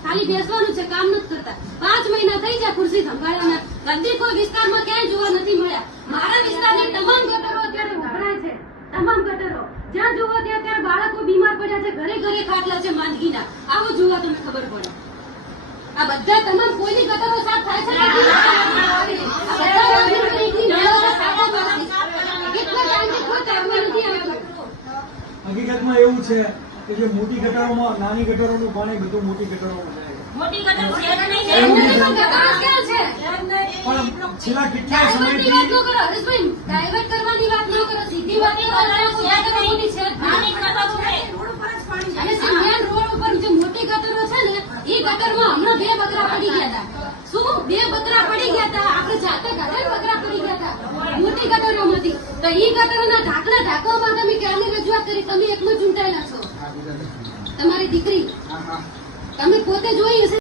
ખાલી બેસવાનું છે, કામ નથી કરતા. 5 મહિના થઈ ગયા ખુરશી સંભાળવાના. ગંદી કોઈ વિસ્તારમાં ક્યાંય જોવા નથી મળ્યા. મારા વિસ્તારની તમામ ગટરો અત્યારે ઉભરાય છે, તમામ ગટરો જ્યાં જોવો ત્યાં ત્યાં બાળકો બીમાર પડ્યા છે, ઘરે ઘરે ખાટલા છે માંદગીના. આવો જોવા તમને ખબર પડે. આ બધા તમામ કોઈની ગટરો સાફ થાય છે? હકીકતમાં એવું છે કે જે મોટી ગટરોમાં નાની ગટરોનું પાણી બધું મોટી ગટરોમાં જાય. મોટી ગટર છે પણ છેલ્લા કેટલા સમયથી ડાયવર્ટ કરવાની વાત ન કરો, સીધી વાત કરો. અને મેન રોડ ઉપર જે મોટી ગટરો છે ને એ ગટરમાં હમણાં 2 બકરા પડી ગયા હતા. શું 2 બકરા પડી ગયા હતા? આપણે જાતે ઘરે બકરા પડી ગયા હતા મોટી ગટરોમાંથી. તો એ ગટરોના ઢાંકણા ઢાંકવામાં તમે ક્યાંની રજૂઆત કરી? તમે એકલું ચૂંટાયેલા છો, તમારી દીકરી. તમે પોતે જોઈ હશે.